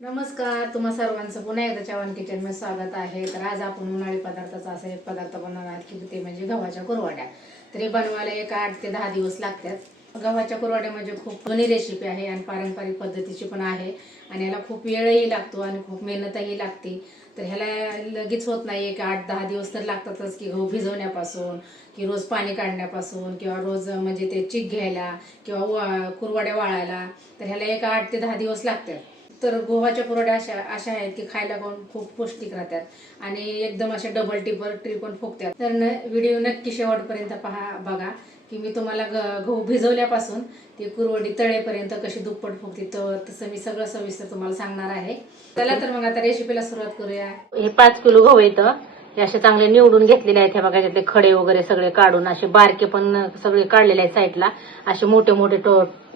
नमस्कार, तुम्हा सर्वांचं पुन्हा एकदा चव्हाण किचनमध्ये स्वागत आहे. तर आज आपण उन्हाळी पदार्थाचा असा एक पदार्थ बनवणार आहोत की ते म्हणजे गव्हाच्या कुरवड्या. तरी बनवायला एक 8 ते 10 दिवस लागतात. गव्हाच्या कुरवड्या म्हणजे खूप जुनी रेसिपी आहे आणि पारंपरिक पद्धतीची पण आहे आणि याला खूप वेळही लागतो आणि खूप मेहनतही लागते. तर ह्याला लगेच होत नाही, एक 8-10 दिवस तर लागतातच की गहू भिजवण्यापासून की रोज पाणी काढण्यापासून किंवा रोज म्हणजे ते चीक घ्यायला किंवा कुरवड्या वाळायला. तर ह्याला एक 8 ते 10 दिवस लागतात. तर गव्हाच्या कुरवड्या अशा आहेत की खायला खूप पौष्टिक राहतात आणि एकदम अशा डबल ट्रिपल फुगतात. तर व्हिडिओ नक्की शेवटपर्यंत बघा की मी तुम्हाला गहू भिजवल्यापासून ती कुरवडी तळेपर्यंत कशी दुप्पट फुगते तर तसं मी सगळं सविस्तर तुम्हाला सांगणार आहे. चला तर मग आता रेसिपीला सुरुवात करूया. हे 5 किलो गहू येतं, हे असे चांगले निवडून घेतलेले आहेत. हे बघा, त्यातले खडे वगैरे सगळे काढून असे बारके पण सगळे काढलेले आहेत साईडला. असे मोठे मोठे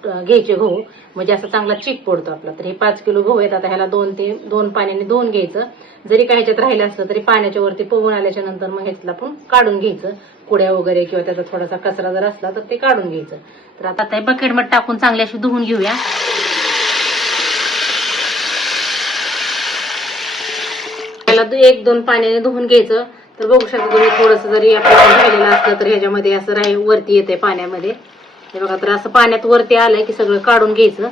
घ्यायचे गहू, म्हणजे असं चांगला चीक पडतो आपला. तर हे 5 किलो गहू आहेत. आता ह्याला 2 पाण्याने धुवून घ्यायचं. जरी काय ह्याच्यात राहिलं असलं तरी पाण्याच्या वरती पोहून आल्याच्या नंतर मग ह्याच्यात आपण काढून घ्यायचं. कुड्या वगैरे किंवा त्याचा थोडासा कचरा जर असला तर ते काढून घ्यायचं. तर आता ते बकेटमध्ये टाकून चांगली अशी धुवून घेऊया. त्याला 1-2 पाण्याने धुवून घ्यायचं. तर बघू शकता तुम्ही, थोडंसं जरी आपल्याला राहिलेलं असलं तर ह्याच्यामध्ये असं वरती येते पाण्यामध्ये. हे बघा, तर असं पाण्यात वरती आलंय की सगळं काढून घ्यायचं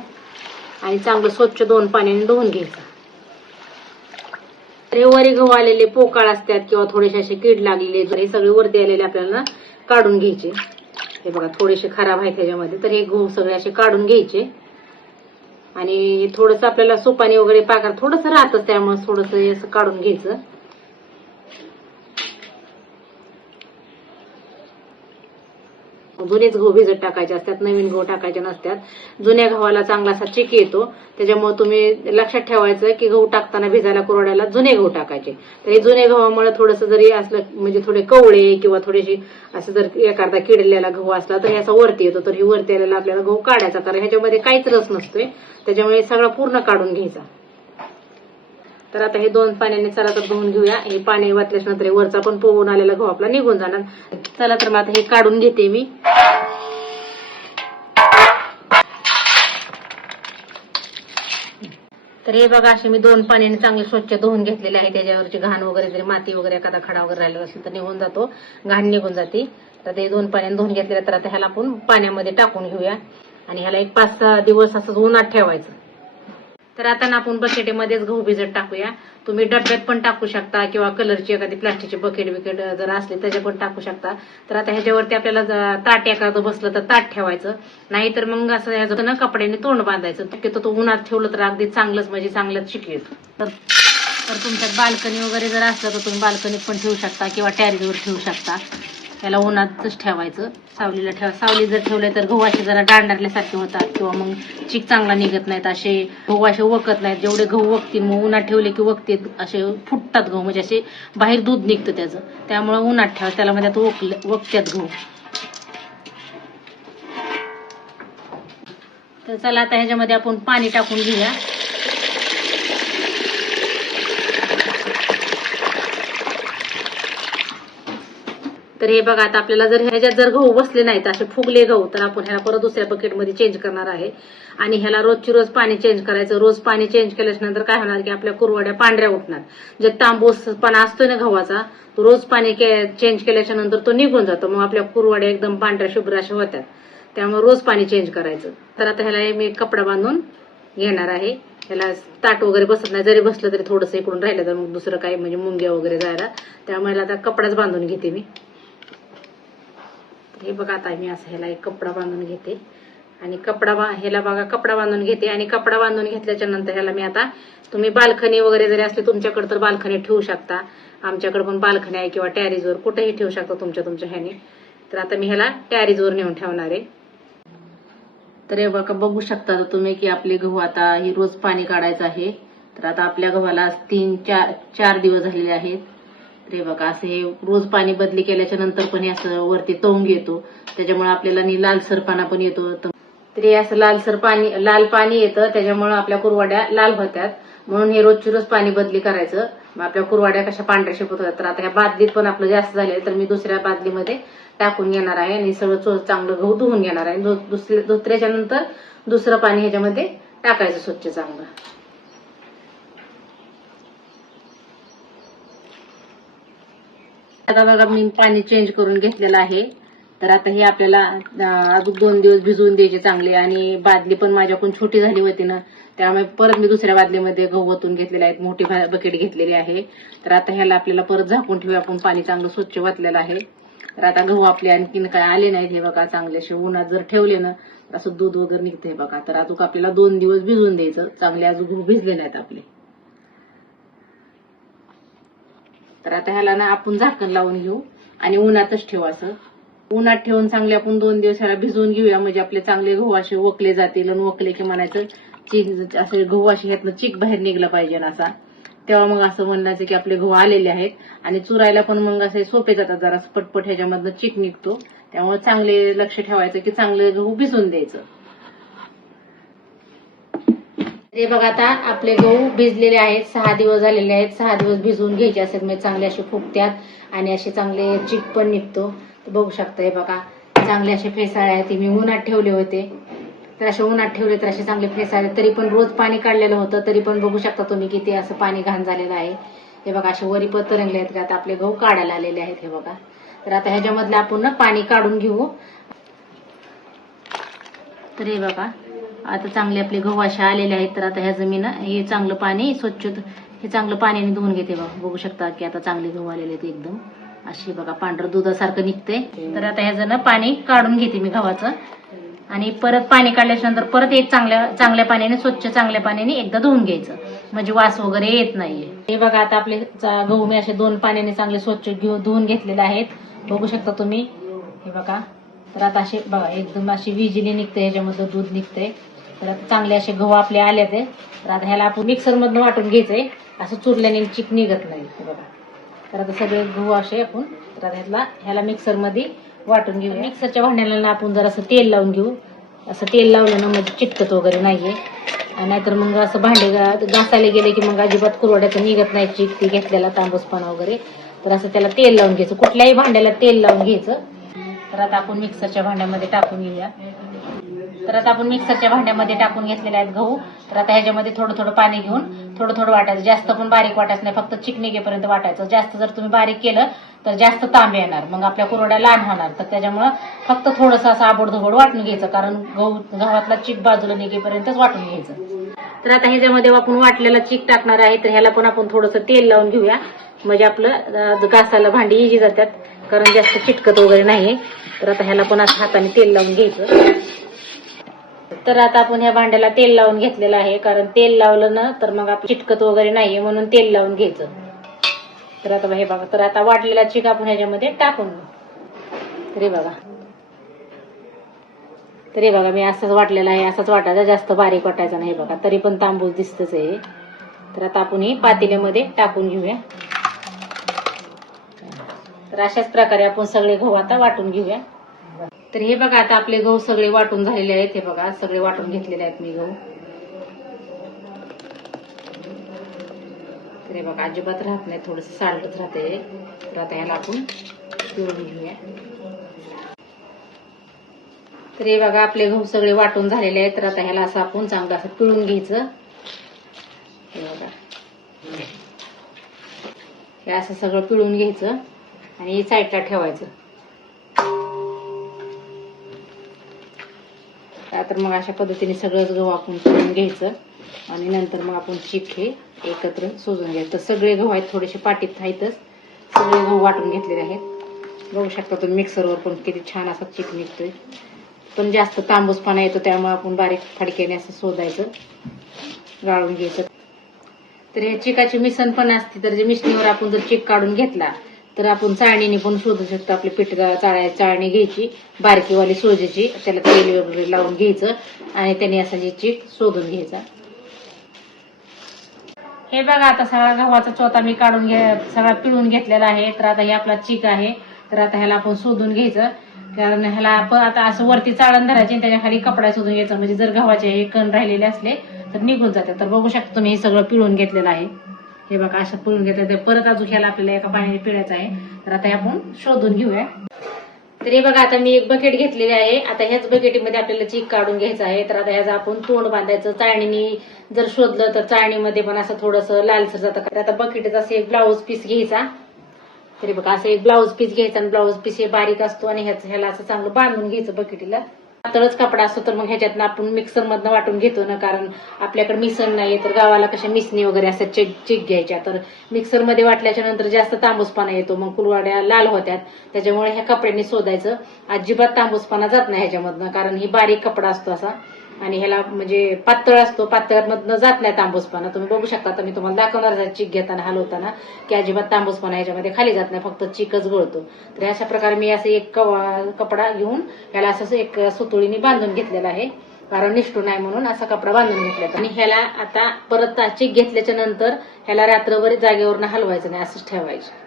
आणि चांगलं स्वच्छ 2 पाण्याने धुवून घ्यायचं. तर वरी गहू आलेले पोकाळ असतात किंवा थोडेसे असे कीड लागलेले, हे सगळे वरती आलेले आपल्याला काढून घ्यायचे. हे बघा, थोडेसे खराब आहेत त्याच्यामध्ये. तर हे गहू सगळे असे काढून घ्यायचे आणि थोडंसं आपल्याला सुपाणी वगैरे पाकार थोडंसं राहतं, त्यामुळे थोडंसं असं काढून घ्यायचं. जुनेच गहू भिजत टाकायचे असतात, नवीन गहू टाकायचे नसतात. जुन्या गव्हाला चांगला असा चिक येतो, त्याच्यामुळे तुम्ही लक्षात ठेवायचं की गहू टाकताना भिजायला कुरवड्याला जुने गहू टाकायचे. तर हे जुने गव्हामुळे थोडंसं जरी असलं म्हणजे थोडे कवळे किंवा थोडीशी असं जर एखादा किडलेला गहू असला तर ह्याचा वरती येतो. तर ही वरती आलेला आपल्याला गहू काढायचा, कारण ह्याच्यामध्ये काहीच रस नसतोय, त्याच्यामुळे सगळं पूर्ण काढून घ्यायचा. तर आता हे 2 पाण्याने चला तर धुवून घेऊया. हे पाणी वाटल्याच्या नंतर वरचा पण पोहून आलेला गहू आपला निघून जाणार. चला तर मग आता हे काढून घेते मी. तर हे बघा, असे मी 2 पाण्याने चांगले स्वच्छ धुवून घेतलेले आहे. त्याच्यावरची घाण वगैरे जरी माती वगैरे एखादा खडा वगैरे राहिला असेल तर निघून जातो, घाण निघून जाते. तर ते 2 पाण्याने धुवून घेतलेलं. तर आता ह्याला आपण पाण्यामध्ये टाकून घेऊया आणि ह्याला एक 5-6 दिवस असं उन्हात ठेवायचं. तर आता ना आपण बकेटमध्येच गहू भिजत टाकूया. तुम्ही डब्यात पण टाकू शकता किंवा कलरची एखादी प्लास्टिकची बकेट जर असली त्याच्या पण टाकू शकता. तर आता ह्याच्यावरती आपल्याला ताट एखादं बसलं तर ताट ठेवायचं, नाहीतर मग असं ह्याचं ना कपड्याने तोंड बांधायचं. तो उन्हात ठेवलं तर अगदी चांगलंच म्हणजे चांगलंच शिकेल. तर तुमच्यात बाल्कनी वगैरे जर असलं तर तुम्ही बाल्कनीत पण ठेवू शकता किंवा टॅरेसवर ठेवू शकता. त्याला उन्हातच ठेवायचं, सावलीला ठेवा. सावली जर ठेवले तर गहू असे जरा डांडरल्यासारखे होतात किंवा मग चीक चांगला निघत नाहीत, असे गहू असे वकत नाहीत. जेवढे गहू वकतील मग उन्हात ठेवले की वकते असे फुटतात गहू, म्हणजे असे बाहेर दूध निघतं त्याचं. त्यामुळे उन्हात ठेवा, त्याला म्हणजे आता वकत्यात गहू. तर चला आता ह्याच्यामध्ये आपण पाणी टाकून घेऊया. तर हे बघा, आता आपल्याला जर ह्याच्यात जर गहू बसले नाहीत, असे फुगले गहू, तर आपण ह्याला परत दुसऱ्या बकेटमध्ये चेंज करणार आहे आणि ह्याला रोजची रोज पाणी चेंज करायचं. रोज पाणी चेंज केल्याच्या नंतर काय होणार की आपल्या कुरवड्या पांढऱ्या उठणार. जे तांबूसपणा असतो ना गव्हाचा, तो रोज पाणी चेंज केल्याच्या नंतर तो निघून जातो, मग आपल्या कुरवड्या एकदम पांढऱ्या शुभ्र अशा होतात. त्यामुळे रोज पाणी चेंज करायचं. तर आता ह्याला मी कपडा बांधून घेणार आहे. ह्याला ताट वगैरे बसत नाही, जरी बसलं तरी थोडंसं इकडून राहिलं तर मग दुसरं काही म्हणजे मुंग्या वगैरे जायला, त्यामुळे आता कपडाच बांधून घेते मी. हे बघा, आता मी असं ह्याला एक कपडा बांधून घेते आणि ह्याला बघा कपडा बांधून घेते आणि कपडा बांधून घेतल्याच्या नंतर ह्याला मी आता, तुम्ही बाल्कनी वगैरे जरी असले तुमच्याकडे तर बाल्कनी ठेवू शकता. आमच्याकडे पण बाल्कनी आहे किंवा टॅरेसवर कुठेही ठेवू शकता तुमच्या ह्याने. तर आता मी ह्याला टॅरेसवर नेऊन ठेवणार आहे. तर हे बघा, बघू शकता तुम्ही की आपले गहू आता हे रोज पाणी काढायचं आहे. तर आता आपल्या गव्हाला 3-4 दिवस झालेले आहेत. ते बघा, असं हे रोज पाणी बदली केल्याच्या नंतर पण हे असं वरती तवंग येतो, त्याच्यामुळे आपल्याला लालसरपणा पण येतो. तर हे असं लाल पाणी येतं, त्याच्यामुळे आपल्या कुरवड्या लाल होतात. म्हणून हे रोजची रोज पाणी बदली करायचं, मग आपल्या कुरवड्या कशा पांढऱ्या शिपत होतात. तर आता ह्या बादलीत पण आपलं जास्त झाले तर मी दुसऱ्या बादलीमध्ये टाकून घेणार आहे आणि सगळं चांगलं गहू धुवून घेणार आहे. धुतल्याच्या नंतर दुसरं पाणी ह्याच्यामध्ये टाकायचं स्वच्छ चांगलं. आता बघा मी पाणी चेंज करून घेतलेलं आहे. तर आता हे आपल्याला अजून 2 दिवस भिजवून द्यायचे चांगले. आणि बादली पण माझ्याकडून छोटी झाली होती ना, त्यामुळे परत मी दुसऱ्या बादलीमध्ये गहू ओतून घेतलेले आहेत. मोठी बकेट घेतलेली आहे. तर आता ह्याला आपल्याला परत झाकून ठेवूया. आपण पाणी चांगलं स्वच्छ वाटलेलं आहे. तर आता गहू आपले आणखीन काय आले नाहीत. हे बघा चांगले असे उन्हात जर ठेवले ना असं दूध वगैरे निघतंय बघा. तर अजून आपल्याला 2 दिवस भिजवून द्यायचं. चांगले अजून गहू भिजले नाहीत आपले. तर आता ह्याला ना आपण झाकण लावून घेऊ आणि उन्हातच ठेवू. असं उन्हात ठेवून चांगले आपण 2 दिवस ह्याला भिजवून घेऊया. म्हणजे आपले चांगले गहू असे ओकले जातील. आणि ओकले की म्हणायचं चीक असे गहू असे ह्यातनं चीक बाहेर निघला पाहिजे ना असा. तेव्हा मग असं म्हणायचं की आपले गहू आलेले आहेत. आणि चुरायला पण मग असे सोपे जातात. जरा पटपट ह्याच्यामधनं चीक निघतो. त्यामुळे चांगले लक्ष ठेवायचं की चांगले गहू भिजवून द्यायचं. हे बघा आता आपले गहू भिजलेले आहेत. 6 दिवस झालेले आहेत. 6 दिवस भिजवून घ्यायचे असतात. म्हणजे चांगले असे फुगत्यात आणि असे चांगले चीक पण निघतो. तर बघू शकता हे बघा चांगले असे फेसाळे आहेत. ते मी उन्हात ठेवले होते. तर असे उन्हात ठेवले तर असे चांगले फेसाळे. तरी पण रोज पाणी काढलेलं होतं. तरी पण बघू शकता तुम्ही किती असं पाणी घाण झालेलं आहे. हे बघा असे वरी पत्तर रंगले आहेत. आता आपले गहू काढायला आलेले आहेत. हे बघा. तर आता ह्याच्यामधलं आपण पाणी काढून घेऊ. तर हे बघा आता चांगले आपले गहू असे आलेले आहेत. तर आता ह्या जमीन हे चांगलं पाणी स्वच्छ हे चांगलं पाण्याने धुवून घेते बघा. बघू शकता की आता चांगले गहू आलेले आहेत एकदम अशी बघा पांढरं दुधासारखं निघते. तर आता ह्याचं पाणी काढून घेते मी गव्हाचं. आणि परत पाणी काढल्याच्या नंतर परत एक चांगल्या पाण्याने स्वच्छ चांगल्या पाण्याने एकदा धुवून घ्यायचं. म्हणजे वास वगैरे येत नाहीये. हे बघा आता आपले गहू मी असे 2 पाण्याने चांगले स्वच्छ धुवून घेतलेले आहेत. बघू शकता तुम्ही हे बघा. तर आता असे बघा एकदम अशी विजिली निघते. ह्याच्यामध्ये दूध निघते. तर आता चांगले असे गहू आपले आले ते. तर आता ह्याला आपण मिक्सर मधनं वाटून घ्यायचंय. असं चुरल्याने चिक निघत नाही. हे बघा. तर आता सगळे गहू असे आपण तर ह्याला मिक्सर मध्ये वाटून घेऊ. मिक्सरच्या भांड्याला आपण जर असं तेल लावून घेऊ. असं तेल लावलं ना म्हणजे चिकटत वगैरे नाहीये. नाहीतर मग असं भांडे घासायला गेले की मग अजिबात कुरवड्याचं निघत नाही चिक ती घेतलेला तांबूसपणा वगैरे. तर असं त्याला तेल लावून घ्यायचं. कुठल्याही भांड्याला तेल लावून घ्यायचं. तर आता आपण मिक्सरच्या भांड्यामध्ये टाकून घेऊया. तर आता आपण मिक्सरच्या भांड्यामध्ये टाकून घेतलेले आहेत गहू. तर आता ह्याच्यामध्ये थोडं थोडं पाणी घेऊन थोडं थोडं वाटायचं. जास्त पण बारीक वाटायचं नाही. फक्त चिक निघेपर्यंत वाटायचं. जास्त जर तुम्ही बारीक केलं तर जास्त तांबे येणार. मग आपल्या कुरवड्या लहान होणार. तर त्याच्यामुळं फक्त थोडंसं असं आबडधोबड वाटून घ्यायचं. कारण गव्हातला चिक बाजूला निघेपर्यंतच वाटून घ्यायचं. तर आता ह्याच्यामध्ये आपण वाटलेला चिक टाकणार आहे. तर ह्याला पण आपण थोडंसं तेल लावून घेऊया. म्हणजे आपलं घासाला भांडी इजी जातात. कारण जास्त चिटकत वगैरे नाहीये. तर आता ह्याला पण असं हाताने तेल लावून घ्यायचं. तर आता आपण ह्या भांड्याला तेल लावून घेतलेलं आहे. कारण तेल लावलं ना तर मग आपण चिटकत वगैरे नाहीये म्हणून तेल लावून घ्यायचं. तर आता हे बघा. तर आता वाटलेला चिक आपण ह्याच्यामध्ये टाकून घेऊ. तरी बघा मी असंच वाटलेला आहे. असाच वाटायचा. जास्त बारीक वाटायचा नाही. बघा तरी पण तांबूस दिसतच आहे. तर आता आपण ही पातेल्यामध्ये टाकून घेऊया. तर अशाच प्रकारे आपण सगळे गहू आता वाटून घेऊया. तर हे बघा आता आपले गहू सगळे वाटून झालेले आहेत. हे बघा सगळे वाटून घेतलेले आहेत मी गहू. तर हे बघा अजिबात राहत नाही. थोडंसं साल्टच राहते. तर आता ह्याला आपण पिळून घेऊया. तर हे बघा आपले गहू सगळे वाटून झालेले आहेत. तर आता ह्याला असं आपण चांगलं असं पिळून घ्यायचं. हे बघा हे असं सगळं पिळून घ्यायचं आणि साईडला ठेवायचं. तर मग अशा पद्धतीने सगळंच गहू आपण पिळून घ्यायचं. आणि नंतर मग आपण चिक हे एकत्र सोजून घ्यायचं. तर सगळे गहू आहेत. थोडेसे पाटीत आहेतच. सगळे गहू वाटून घेतलेले आहेत. बघू शकता तुम्ही मिक्सरवर पण किती छान असा चिक निघतोय. पण जास्त तांबूसपणा येतो. त्यामुळे आपण बारीक फडक्याने असं शोधायचं. गाळून घ्यायचं. तर हे चिकाची मिसण पण असते. तर जे मिसणीवर आपण जर चिक काढून घेतला तर आपण चाळणीने पण शोधू शकतो. आपली पीठ चाळणी घ्यायची बारकीवाली सोजायची. त्याला तेल वगैरे लावून घ्यायचं आणि त्याने असं जे चिक शोधून घ्यायचा. हे बघा आता सगळा गव्हाचा चोथा मी काढून सगळा पिळून घेतलेला आहे. तर आता हे आपला चिक आहे. तर आता ह्याला आपण शोधून घ्यायचं. कारण ह्याला आपण आता असं वरती चाळण धरायची आणि त्याच्या खाली कपडा शोधून घ्यायचा. म्हणजे जर गव्हाचे हे कण राहिलेले असले तर निघून जाते. तर बघू शकता तुम्ही हे सगळं पिळून घेतलेलं आहे. हे बघा असं पिळून घेतलं. तर परत अजून ह्याला आपल्याला एका पाण्याने पिळायचं आहे. तर आता हे आपण शोधून घेऊया. तर हे बघा आता मी एक बकेट घेतलेली आहे. आता ह्याच बकेटीमध्ये आपल्याला चिक काढून घ्यायचं आहे. तर आता ह्याचं आपण तोंड बांधायचं. चाळणीने जर शोधलं तर चाळणीमध्ये पण असं थोडंसं लालसर जातं. तर आता बकेटचा असं एक ब्लाऊज पीस घ्यायचा. तरी बघा असं एक ब्लाऊज पीस घ्यायचा आणि ब्लाऊज पीस हे बारीक असतो आणि ह्याला असं चांगलं बांधून घ्यायचं बकेटीला. पातळच कपडा असतो तर मग ह्याच्यातनं आपण मिक्सर मधनं वाटून घेतो ना, कारण आपल्याकडे मिसण नाहीये तर गावाला कशा मिसणी वगैरे असतात चिक घ्यायच्या, तर मिक्सर मध्ये वाटल्याच्या नंतर जास्त तांबूसपणा येतो, मग कुरवड्या लाल होत्यात. त्याच्यामुळे ह्या कपड्यांनी शोधायचं, अजिबात तांबूसपणा जात नाही ह्याच्यामधनं, कारण ही बारीक कपडा असतो असा आणि ह्याला म्हणजे पातळ असतो, पातळमधनं जात नाही तांबूसपणा. तुम्ही बघू शकता, तर मी तुम्हाला दाखवणार चिक घेताना हलवताना की अजिबात तांबूसपणा ह्याच्यामध्ये खाली जात नाही, फक्त चिकच गळतो. तर अशा प्रकारे मी असं एक कपडा घेऊन ह्याला असं एक सुतळीने बांधून घेतलेला आहे, कारण निष्ठू नाही म्हणून असा कपडा बांधून घेतला. आणि ह्याला आता परत चिक घेतल्याच्या नंतर ह्याला रात्रभर जागेवरनं हलवायचं नाही, असंच ठेवायचं.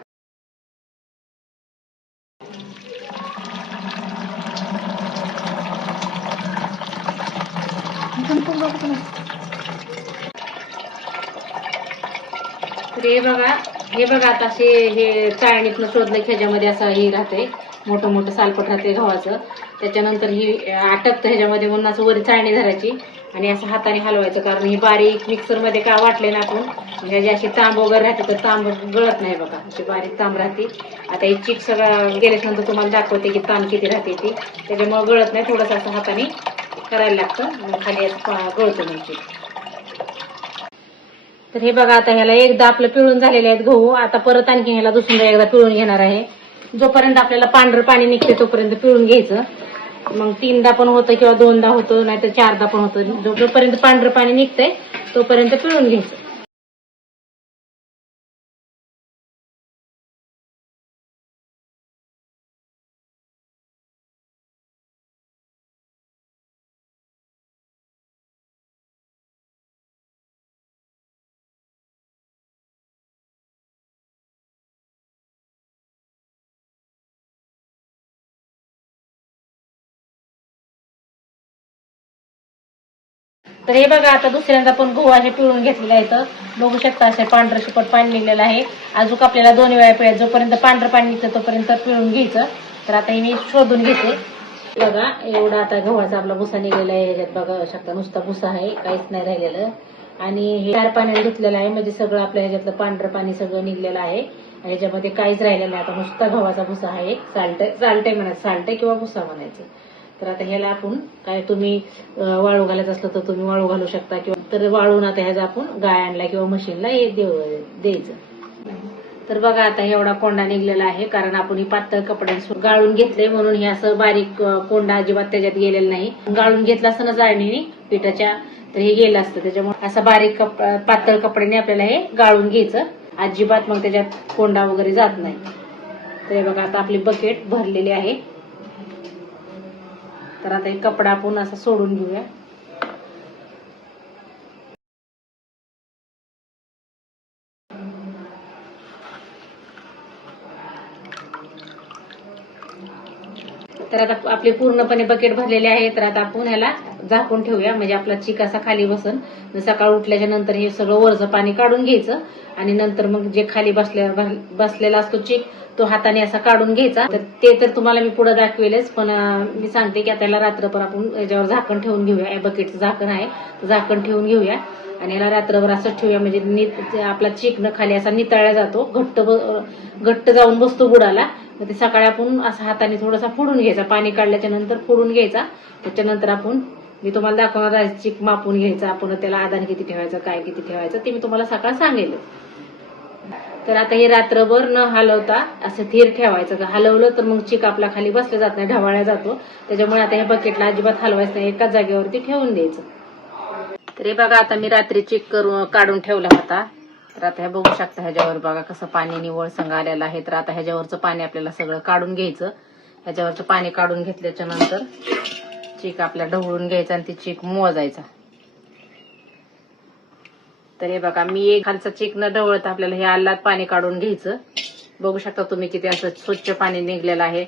हे बघा आता हे चाळणीतनं शोधलं की ह्याच्यामध्ये असं हे राहते, मोठं मोठं सालपट राहते गव्हाचं. त्याच्यानंतर ही अटकतं ह्याच्यामध्ये, म्हणून असं वरी चाळणी धरायची आणि असं हाताने हलवायचं, कारण ही बारीक मिक्सर मध्ये का वाटले ना आपण, म्हणजे अशी तांब वगैरे राहते तर तांब गळत नाही बघा, अशी बारीक तांब राहते. आता ही चिक सगळं गेल्याच्यानंतर तुम्हाला दाखवते की तांब किती राहते ती, त्याच्यामुळे गळत नाही, थोडंसं असं हाताने करायला लागतं, खाली असं गळतो म्हणजे. तर हे बघा आता ह्याला एकदा आपलं पिळून झालेले आहेत गहू, आता परत आणखी ह्याला दुसऱ्या एकदा पिळून घेणार आहे. जोपर्यंत आपल्याला पांढरं पाणी निघते तोपर्यंत पिळून घ्यायचं, मग 3दा पण होतं किंवा 2दा होतं, नाहीतर 4दा पण होतं. जोपर्यंत पांढरं पाणी निघतंय तोपर्यंत पिळून घ्यायचं. तर हे बघा आता दुसऱ्यांदा पण गहू असे पिळून घेतलेले आहेत, बघू शकता असे पांढरं शिपट पाणी निघलेलं आहे. अजून आपल्याला 2 वेळा पिळायचं, जोपर्यंत पांढरं पाणी निघतं तोपर्यंत पिळून घ्यायचं. तर आता हे मी शोधून घेते. बघा एवढा आता गव्हाचा आपला भुसा निघलेला आहे, ह्याच्यात बघा शकता नुसता भुसा आहे, काहीच नाही राहिलेलं. आणि हे 4 पाण्याने धुतलेलं आहे, म्हणजे सगळं आपल्या ह्याच्यातलं पांढरं पाणी सगळं निघलेलं आहे, ह्याच्यामध्ये काहीच राहिलेलं नाही. आता नुसता गव्हाचा भुसा आहे, साल्टे म्हणायचं, साल्टे किंवा भुसा म्हणायचं. तर आता ह्याला आपण काय, तुम्ही वाळू घालायचं असलं तर तुम्ही वाळू घालू शकता, किंवा तर वाळून आता ह्याचा आपण गाय आणला किंवा मशीनला द्यायचं. तर बघा आता एवढा कोंडा निघलेला आहे, कारण आपण ही पातळ कपड्यांसोबत गाळून घेतले म्हणून हे असं बारीक कोंडा अजिबात त्याच्यात गेलेला नाही. गाळून घेतला असतं ना जाळणीने पिठाच्या तर हे गेलं असतं, त्याच्यामुळे असं बारीक पातळ कपड्याने आपल्याला हे गाळून घ्यायचं, अजिबात मग त्याच्यात कोंडा वगैरे जात नाही. तर हे बघा आता आपली बकेट भरलेली आहे. तर आता हे कपडा आपण असं सोडून घेऊया. तर आता आपले पूर्णपणे बकेट भरलेले आहे. तर आता आपण ह्याला झाकून ठेवूया, म्हणजे आपला चिक असा खाली बसन. सकाळ उठल्याच्या नंतर हे सगळं वरचं पाणी काढून घ्यायचं आणि नंतर मग जे खाली बसलेला असतो चिक तो हाताने असा काढून घ्यायचा. तर ते तर तुम्हाला मी पुढे दाखवेलच, पण मी सांगते की त्याला रात्रभर आपण याच्यावर झाकण ठेवून घेऊया. या बकेटचं झाकण आहे, झाकण ठेवून घेऊया आणि याला रात्रभर असं ठेवूया, म्हणजे आपला चिक न खाली असा नितळला जातो, घट्ट जाऊन बसतो बुडाला. मग ते सकाळी आपण असं हाताने थोडासा फोडून घ्यायचा, पाणी काढल्याच्या नंतर फोडून घ्यायचा. त्याच्यानंतर आपण मी तुम्हाला दाखवणार आहे चिक मापून घ्यायचा, आपण त्याला आधार किती ठेवायचं, काय किती ठेवायचं ते मी तुम्हाला सकाळ सांगेल. तर आता हे रात्रभर न हलवता असं थीर ठेवायचं, हलवलं तर मग चिक आपला खाली बसला जात नाही, ढवाळला जातो. त्याच्यामुळे आता हे बकेटला अजिबात हलवायचं नाही, एकाच जागेवरती ठेवून द्यायचं. तर हे बघा आता मी रात्री चिक काढून ठेवला होता. तर आता हे बघू शकता, ह्याच्यावर बघा कसं पाणी निवळ संग आलेलं आहे. तर आता ह्याच्यावरचं पाणी आपल्याला सगळं काढून घ्यायचं. ह्याच्यावरचं पाणी काढून घेतल्याच्या नंतर चिक आपल्या ढवळून घ्यायचा आणि ती चिक मोजायचा. तर हे बघा मी एक खालचा चिक न ढवळता आपल्याला हे आल्लात पाणी काढून घ्यायचं. बघू शकता तुम्ही किती असं स्वच्छ पाणी निघलेलं आहे.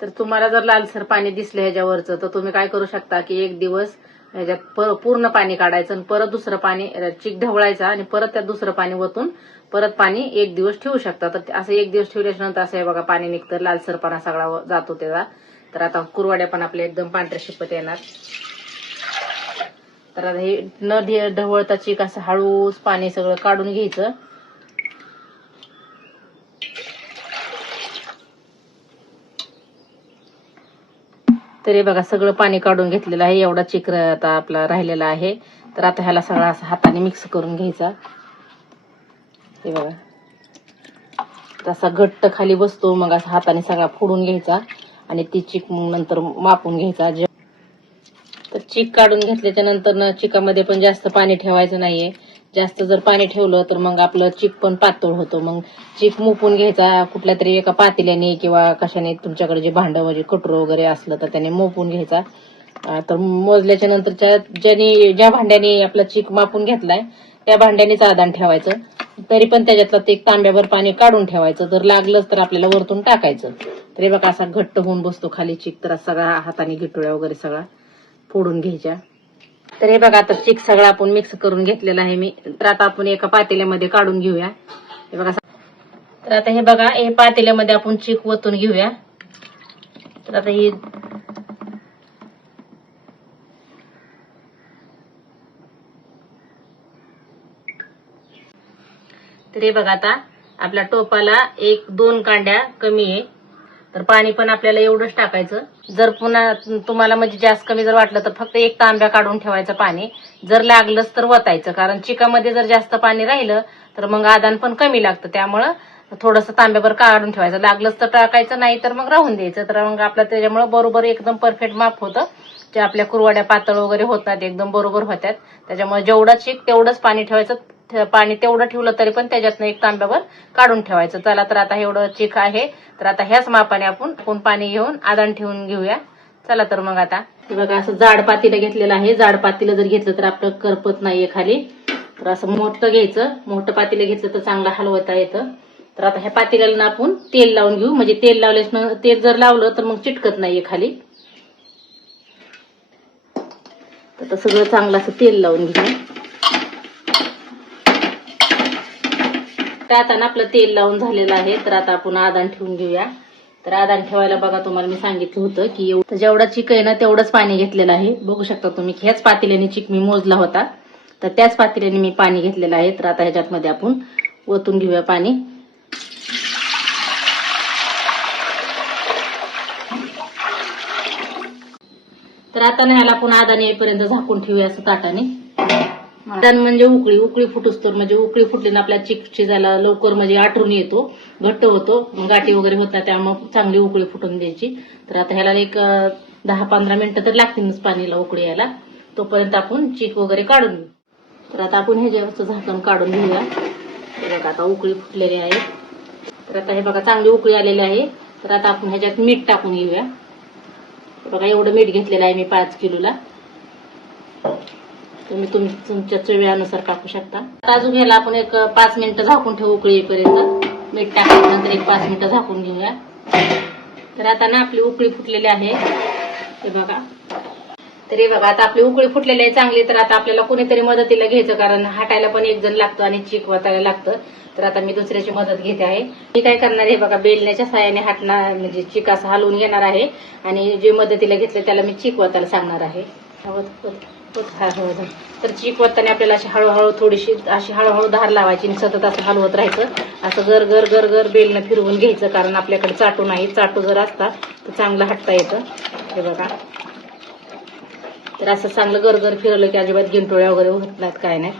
तर तुम्हाला जर लालसर पाणी दिसलं ह्याच्यावरचं तर तुम्ही काय करू शकता की एक दिवस ह्याच्यात पूर्ण पाणी काढायचं आणि परत दुसरं पाणी चिक ढवळायचा आणि परत त्यात दुसरं पाणी ओतून परत पाणी एक दिवस ठेवू शकता. तर असं एक दिवस ठेवल्याच्या नंतर असं हे बघा पाणी निघतं, लालसरपणा सगळा जातो त्याचा. तर आता कुरवाड्या पण आपल्या एकदम पांढऱ्या शिपत येणार. तर आता हे न ढवळता चिक असं हळूच पाणी सगळं काढून घ्यायचं. तरी बघा सगळं पाणी काढून घेतलेलं आहे. एवढा चिक आता आपला राहिलेला आहे. तर आता ह्याला सगळा असं हाताने मिक्स करून घ्यायचा. हे बघा तसा घट्ट खाली बसतो, मग असं हाताने सगळा फोडून घ्यायचा आणि ती चिक नंतर मापून घ्यायचा. तर चिक काढून घेतल्याच्या नंतर ना चिकामध्ये पण जास्त पाणी ठेवायचं नाहीये. जास्त जर पाणी ठेवलं तर मग आपलं चिक पण पातळ होतं. मग चिक मुपून घ्यायचा कुठल्या तरी एका पातेल्याने किंवा कशाने, तुमच्याकडे जे भांडं म्हणजे कटोरं वगैरे असलं तर त्याने मोपून घ्यायचा. तर मोजल्याच्या नंतरच्या ज्या भांड्याने आपला चिक मापून घेतलाय त्या भांड्यानेच आदान ठेवायचं. तरी पण त्याच्यातलं ते एक तांब्याभर पाणी काढून ठेवायचं. जर लागलंच तर आपल्याला वरतून टाकायचं. तरी बघा असा घट्ट होऊन बसतो खाली चिक. तर सगळा हाताने गिटोळ्या वगैरे सगळा फोडून घ्यायच्या. तर हे बघा आता चिक सगळं आपण मिक्स करून घेतलेला आहे मी. तर आता आपण एका पातेल्यामध्ये काढून घेऊया. हे बघा, तर आता हे बघा हे पातेल्यामध्ये आपण चिक ओतून घेऊया. तर आता ही तर हे बघा आता आपल्या टोपाला 1-2 कांड्या कमी आहे. तर पाणी पण आपल्याला एवढंच टाकायचं. जर पुन्हा तुम्हाला म्हणजे जास्त कमी जर वाटलं तर फक्त 1 तांब्या काढून ठेवायचं पाणी. जर लागलंच तर वतायचं, कारण चिकामध्ये जर जास्त पाणी राहिलं तर मग आदान पण कमी लागतं. त्यामुळं थोडंसं तांब्याभर काढून ठेवायचं. लागलंच तर टाकायचं, नाही तर मग राहून द्यायचं. तर मग आपलं त्याच्यामुळे बरोबर एकदम परफेक्ट माप होतं. जे आपल्या कुरवाड्या पातळ वगैरे होतात एकदम बरोबर होतात. त्याच्यामुळे जेवढं चिक तेवढंच पाणी ठेवायचं. पाणी तेवढं ठेवलं तरी पण त्याच्यातनं 1 तांब्याभर काढून ठेवायचं. चला तर आता एवढं चिक आहे. तर आता ह्याच मापाने आपण पाणी घेऊन आदान ठेवून घेऊया. चला तर मग आता हे बघा असं जाड पातेलं घेतलेलं आहे. जाड पातेलं जर घेतलं तर आपलं करपत नाहीये खाली. तर असं मोठं घ्यायचं. मोठं पातेलं घेतलं तर चांगलं हलवता येतं. तर आता ह्या पातेल्याला आपण तेल लावून घेऊ. म्हणजे तेल जर लावलं तर मग चिटकत नाहीये खाली. तर सगळं चांगलं असं तेल लावून घेऊ. तर आता ना आपलं तेल लावून झालेलं आहे. तर आता आपण आदान ठेवून घेऊया. तर आदान ठेवायला बघा तुम्हाला मी सांगितलं होतं की जेवढा चिक आहे ना तेवढंच पाणी घेतलेलं आहे. बघू शकता तुम्ही ह्याच पातेल्याने चिक मी मोजला होता. तर त्याच पातेल्याने मी पाणी घेतलेलं आहे. तर आता ह्याच्यामध्ये आपण ओतून घेऊया पाणी. तर आता ना ह्याला आपण आदान येईपर्यंत झाकून ठेवूया असं ताटाने. आदान म्हणजे उकळी फुटूस तर, म्हणजे उकळी फुटली ना आपल्या चिक शिजायला लवकर म्हणजे आटरून येतो, घट्ट होतो, गाठी वगैरे होत नाही. त्यामुळे चांगली उकळी फुटून द्यायची. तर आता ह्याला एक 10-15 मिनिटं तर लागतीलच पाणीला उकळी यायला. तोपर्यंत आपण चिक वगैरे काढून घेऊ. तर आता आपण ह्याच्यावरचं झाकण काढून घेऊया. हे बघा आता उकळी फुटलेली आहे. तर आता हे बघा चांगली उकळी आलेली आहे. तर आता आपण ह्याच्यात मीठ टाकून घेऊया. बघा एवढं मीठ घेतलेलं आहे मी 5 किलोला. तुम्ही तुमच्या चवीनुसार टाकू शकता. अजून ह्याला आपण एक 5 मिनिटं झाकून ठेवू उकळी येईपर्यंत. मीठ टाकल्यानंतर एक 5 मिनिटं झाकून घेऊया. तर आता ना आपली उकळी फुटलेली आहे. हे बघा, तर हे बघा आता आपली उकळी फुटलेली आहे चांगली. तर आता आपल्याला कोणीतरी मदतीला घ्यायचं, कारण हाटायला पण एक जण लागतं आणि चिक वतायला लागतं. तर आता मी दुसऱ्याची मदत घेते आहे. मी काय करणार आहे बघा, बेलण्याच्या साहाय्याने हाटणार म्हणजे चिक असं हलवून घेणार आहे आणि जे मदतीला घेतलं त्याला मी चिक वतायला सांगणार आहे. तर चिक वताने आपल्याला अशी हळूहळू थोडीशी अशी हळूहळू धार लावायची आणि सतत असं हलवत राहायचं. असं गर गर गर गर बेलनं फिरवून घ्यायचं, कारण आपल्याकडे चाटू नाही. चाटू जर असता तर चांगलं हटता येतं. हे बघा, तर असं चांगलं गर गर फिरवलं की अजिबात गिंटोळ्या वगैरे होत नाहीत, काय नाही.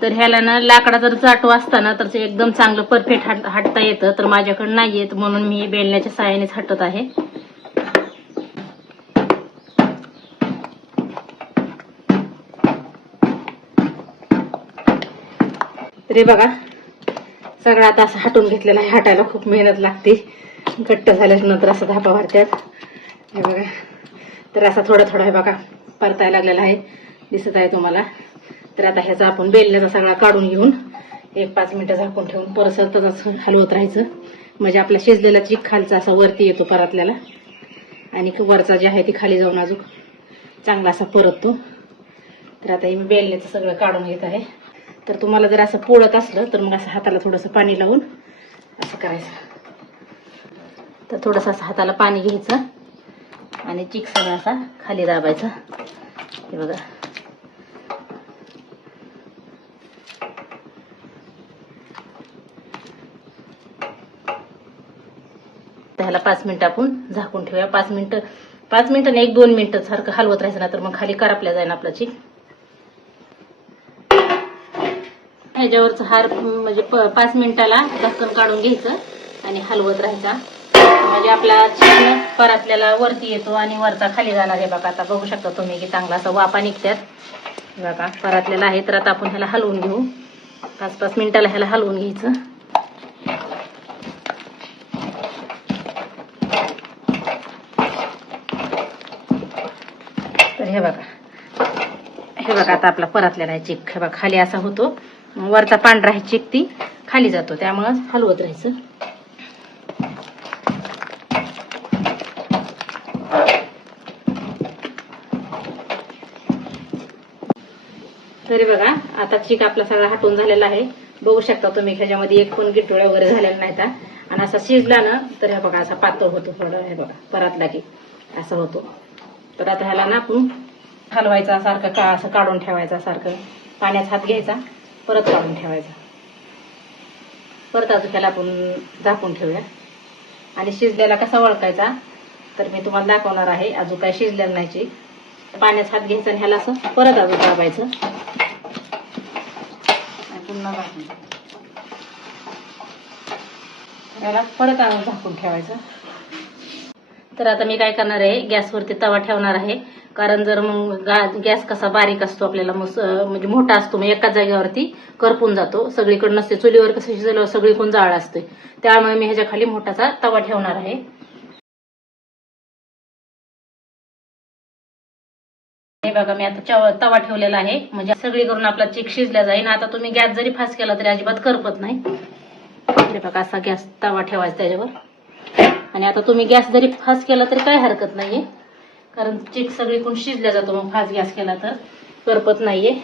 तर ह्याला ना लाकडा जर चाटू असताना तर ते एकदम चांगलं परफेक्ट हटता येतं. तर माझ्याकडे नाही येत म्हणून मी बेलण्याच्या साहाय्यानेच हटत आहे. तरी बघा सगळं आता असं हटून घेतलेलं आहे. हटायला खूप मेहनत लागते. घट्ट झाल्यानंतर असं धापा भरतात. हे बघा, तर असा थोडा थोडा हे बघा परतायला लागलेला आहे, दिसत आहे तुम्हाला. तर आता ह्याचा आपण बेलण्याचा सगळा काढून घेऊन एक 5 मिनिटं झाकून ठेवून परत असं हलवत राहायचं. म्हणजे आपला शिजलेला चिक खालचा असा वरती येतो परतल्याला आणि वरचा जे आहे ती खाली जाऊन अजून चांगला असा परततो. तर आता मी बेलण्याचं सगळं काढून घेत आहे. तर तुम्हाला जर असं पोळत असलं तर मग असं हाताला थोडंसं पाणी लावून असं करायचं. तर थोडंसं असं हाताला पाणी घ्यायचं आणि चिक सगळा असा खाली दाबायचा. हे बघा, ह्याला 5 मिनिटं आपण झाकून ठेवूया. 5 मिनिटं नाही 1-2 मिनिटं सारखं हलवत राहायचं ना तर मग खाली करपल्या जाईल आपला चीक. ह्याच्यावरचं हार म्हणजे 5 मिनिटाला झाकण काढून घ्यायचं आणि हलवत राहायचा म्हणजे आपला चीक परातल्याला वरती येतो आणि वरचा खाली जाणार आहे. बघा आता बघू शकता तुम्ही की चांगला असा वाफा निघतात. बघा परातलेला आहे तर आता आपण ह्याला हलवून घेऊ. 5-5 मिनिटाला ह्याला हलवून घ्यायचं. तर हे बघा आता आपला परातलेला आहे चीक. हे बघा खाली असा होतो, वरचा पांढरा आहे चीक ती खाली जातो, त्यामुळे हलवत राहायचं. तरी बघा आता चीक आपला सगळा हटून झालेला आहे. बघू शकता तुम्ही ह्याच्यामध्ये एक पण गिटोळ्या वगैरे झालेला नाही. आणि असा शिजला ना तर हे बघा असा पातळ होतो थोडं. हे बघा परातला की असं होतो. तर आता ह्याला ना आपण हलवायचा सारखं का असं काढून ठेवायचा सारखं. पाण्यात हात घ्यायचा परत काढून ठेवायचा. परत अजून ह्याला आपण झाकून ठेवूया. आणि शिजलेला कसा ओळखायचा तर मी तुम्हाला दाखवणार आहे. अजून काय शिजलेलं नाही चीक. पाण्यात हात घ्यायचा आणि ह्याला असं परत अजून दाबायचं. पुन्हा याला परत आणून झाकून ठेवायचं. तर आता मी काय करणार आहे गॅसवरती तवा ठेवणार आहे. कारण जर मग गॅस कसा बारीक असतो आपल्याला म्हणजे मोठा असतो, मग एकाच जागेवरती करपून जातो, सगळीकडे नसते. चुलीवर कसं शिजलं सगळीकडून जाळ असते, त्यामुळे मी ह्याच्या खाली मोठासा तवा ठेवणार आहे. हे बघा मी आता तवा ठेवलेला आहे म्हणजे सगळीकडून आपला चीक शिजला जाईल. आता तुम्ही गॅस जरी फास्ट केला तरी अजिबात करपत नाही. हे बघा असा गॅस तवा ठेवायचा त्याच्यावर. आणि आता तुम्ही गॅस जरी फास्ट केला तरी काही हरकत नाहीये, कारण चीक सगळीकडून शिजला जातो. मग फास्ट गॅस केला तर करपत नाहीये.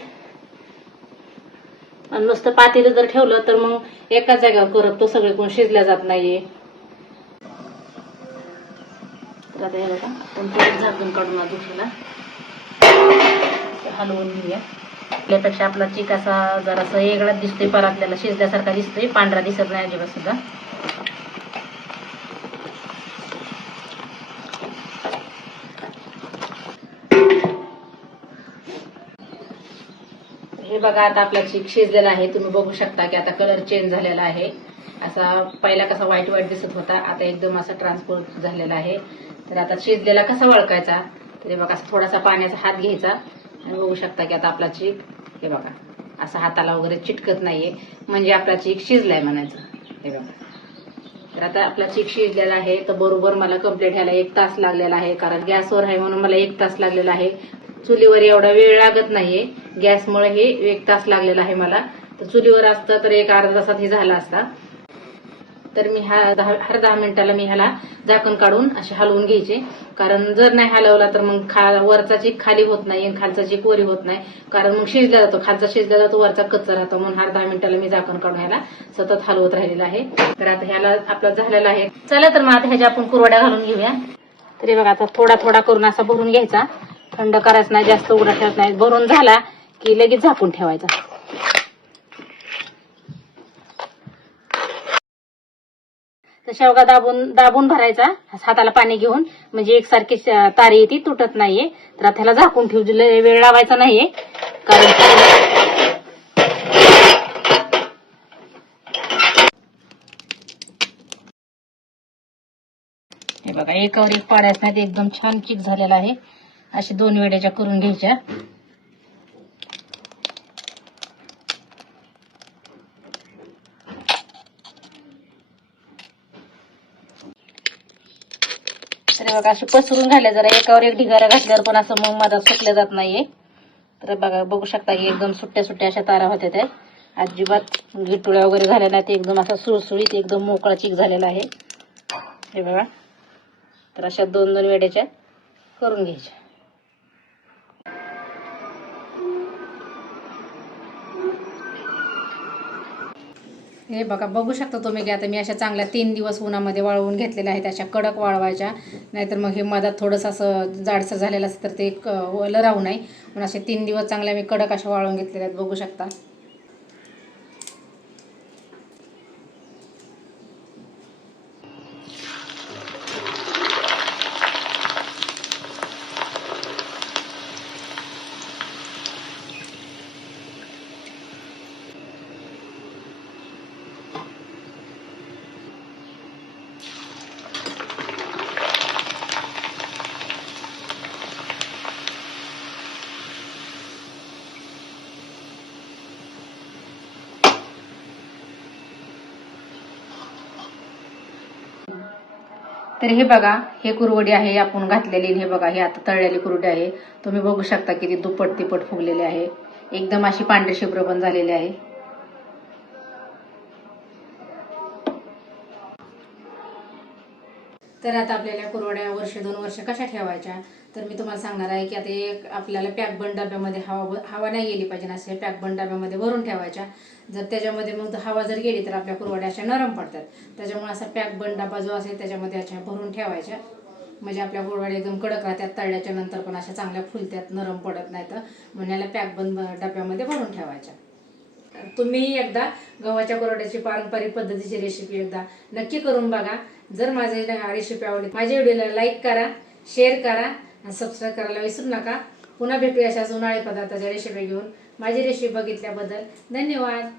आणि नुसतं पातेलं जर ठेवलं तर मग एकाच जागेवर करपतो, सगळीकडून शिजल्या जात नाहीये. तर आता हे बघा आपण झाकून काढून दुसऱ्याला हलवून घेऊया. आपल्यापेक्षा आपला चीक असा जरासा वेगळाच दिसतोय, परातल्याला शिजल्यासारखा दिसतोय, पांढरा दिसत नाही अजिबात सुद्धा. हे बघा आता आपला चीक शिजलेला आहे. तुम्ही बघू शकता की आता कलर चेंज झालेला आहे. असा पहिला कसा व्हाईट व्हाईट दिसत होता, आता एकदम असा ट्रान्सपरंट झालेला आहे. तर आता शिजलेला कसा ओळखायचा तरी बघा असं थोडासा पाण्याचा हात घ्यायचा आणि बघू शकता की आता आपला चीक हे बघा असा हाताला वगैरे चिटकत नाहीये, म्हणजे आपला चीक शिजलाय म्हणायचं. हे बघा तर आता आपला चीक शिजलेला आहे. तर बरोबर मला कंप्लीट व्हायला 1 तास लागलेला आहे, कारण गॅसवर आहे म्हणून मला 1 तास लागलेला आहे. चुलीवर एवढा वेळ लागत नाहीये, गॅसमुळे हे 1 तास लागलेला आहे मला. तर चुलीवर असतं तर 1-अर्धा तासात हे झाला असता. तर मी हर 10 मिनिटाला मी ह्याला झाकण काढून असे हलवून घ्यायचे, कारण जर नाही हलवला तर मग वरचा चीक खाली होत नाही आणि खालचा चीक वरी होत नाही, कारण मग शिजला जातो, खालचा शिजला जातो वरचा कच्चा राहतो. म्हणून हर 10 मिनिटाला मी झाकण काढून ह्याला सतत हलवत राहिलेला आहे. तर आता ह्याला आपला झालेला आहे. चला तर मग आता ह्याच्या आपण कुरवड्या घालून घेऊया. तरी बघा आता थोडा थोडा करून असा भरून घ्यायचा, थंड करायचं नाही, जास्त उघडा ठेवत नाही. भरून झाला की लगेच झाकून ठेवायचा. तर शेवगा दाबून भरायचा हाताला पाणी घेऊन, म्हणजे एकसारखी तारी येते, तुटत नाहीये. तर आता ह्याला झाकून ठेवले, वेळ लावायचा नाहीये, कारण हे बघा एकावर एक पाड्याच नाही, एकदम छान चीक झालेला आहे. अशा 2 वेळेच्या करून घ्यायच्या. तर बघा असे पसरून घाले, जरा एकावर एक ढिगारा घातल्यावर पण असं मग मधात सुकल्या जात नाहीये. तर बघा बघू शकता की एकदम सुट्ट्या सुट्ट्या अशा तारा होत्या त्या, अजिबात गिटुळ्या वगैरे झाल्या नाही. ते एकदम असा सुळसुळीत एकदम मोकळा चीक झालेला आहे. हे बघा तर अशा 2-2 वेळेच्या करून घ्यायच्या. हे बघा बघू शकता तुम्ही की आता मी अशा चांगल्या 3 दिवस उन्हामध्ये वाळवून घेतलेल्या आहेत. अशा कडक वाळवायच्या, नाहीतर मग हे मधात थोडंसं असं जाडसर झालेलं असतं तर ते ओलं राहू नये म्हणून असे 3 दिवस चांगल्या मी कडक अशा वाळवून घेतलेल्या आहेत. बघू शकता. तर हे बघा, हे कुरवडी आहे आपण घातलेली. हे बघा, हे आता तळलेली कुरवडी आहे. तुम्ही बघू शकता किती दुप्पट तिप्पट फुगलेली आहे. एकदम अशी पांढरी शुभ्र पण झालेली आहे. तर आता आपल्याला कुरवड्या वर्ष 2 वर्ष कशा ठेवायच्या, तर मी तुम्हाला सांगणार आहे की आता एक आपल्याला पॅक बंद डब्यामध्ये हवा नाही गेली पाहिजे, असे पॅक बंद डब्यामध्ये भरून ठेवायच्या. जर त्याच्यामध्ये मग हवा जर गेली तर आपल्या कुरवड्या अशा नरम पडतात. त्याच्यामुळे असा पॅक बंद डबा जो असेल त्याच्यामध्ये अशा भरून ठेवायच्या, म्हणजे आपल्या कुरवड्या एकदम कडक राहतात. तळल्याच्या नंतर पण अशा चांगल्या फुलतात, नरम पडत नाहीत. म्हणून याला पॅक बंद डब्यामध्ये भरून ठेवायच्या. तुम्ही एकदा गव्हाच्या कुरवड्याची पारंपरिक पद्धतीची रेसिपी एकदा नक्की करून बघा. जर माझी रेसिपी आवडली, माझ्या व्हिडिओला लाईक करा, शेअर करा आणि सबस्क्राईब करायला विसरू नका. पुन्हा भेटूया अशाच उन्हाळी पदार्थाच्या रेसिपी घेऊन. माझी रेसिपी बघितल्याबद्दल धन्यवाद.